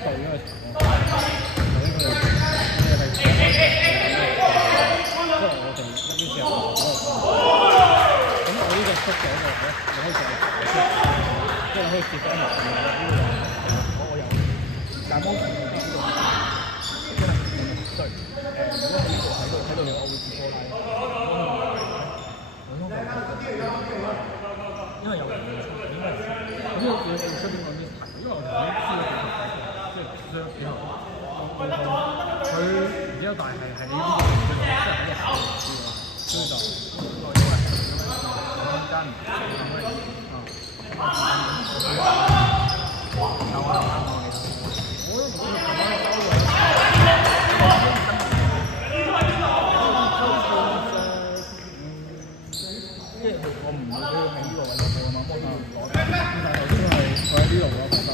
到因為頭先佢哋係講開因為我哋一啲時候咁我呢個出咗嘅咧，你可以就即係可以接翻落去呢個我有但係當時呢個真係對如果喺呢度睇到嘅，我會接波拉。因為有人出，因為咁樣嘢我出邊講啲題，因為我頭先知道即係雙幾號，佢然之後但係你呢個即係喺個考試知喎，所以就因為空間唔夠我唔會俾佢喺呢個位入去啊嘛，幫佢攞。但係頭先係佢喺呢度攞發生。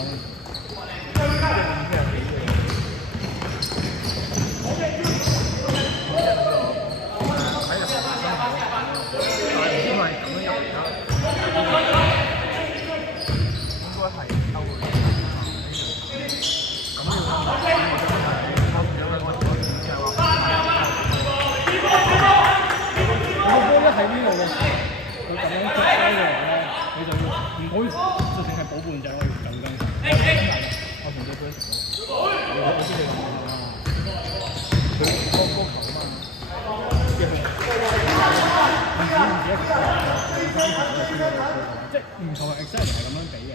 即係唔同嘅 exactly 係咁樣比嘅，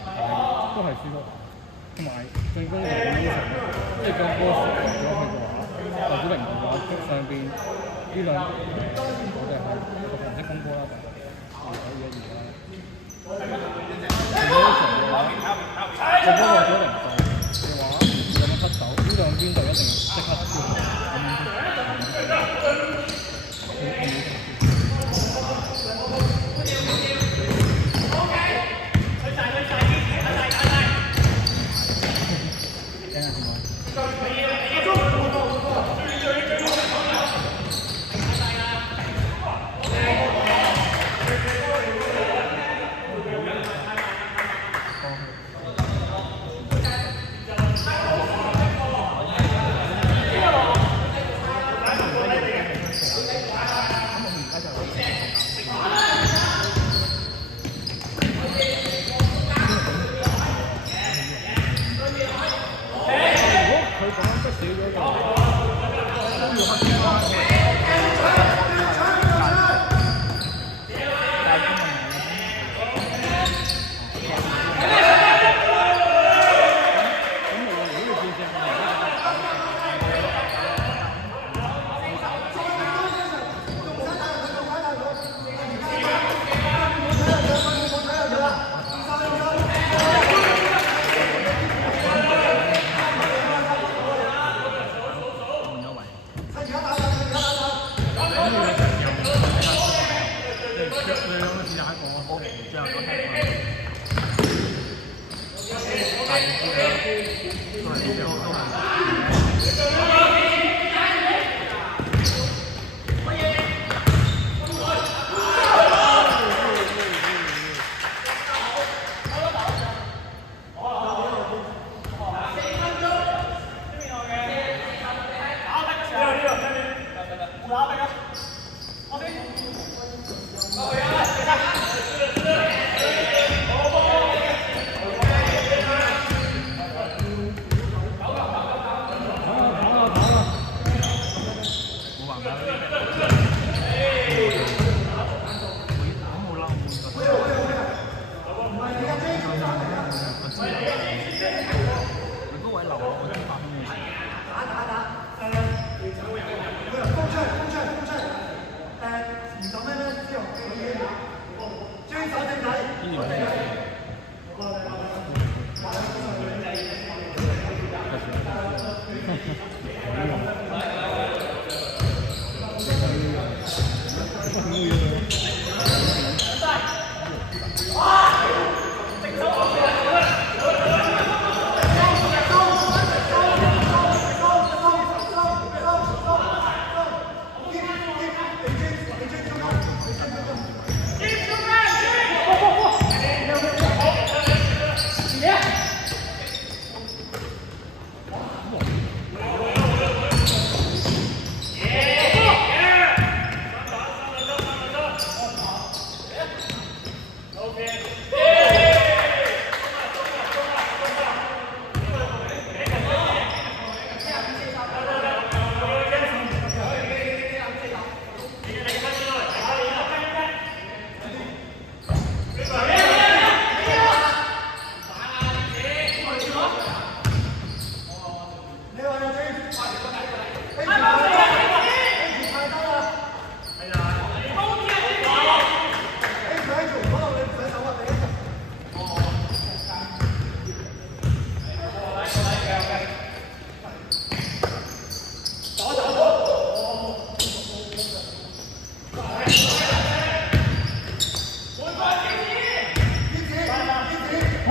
都係輸波，同埋進攻嘅優勢，即係將波傳咗去嘅話，代表零嘅話，上邊呢兩我哋係個人識攻波啦，就2-1-2啦。如果場嘅話，個波落咗零度嘅話，咁樣出手，呢兩邊就一定要即刻輸咁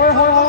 開開開！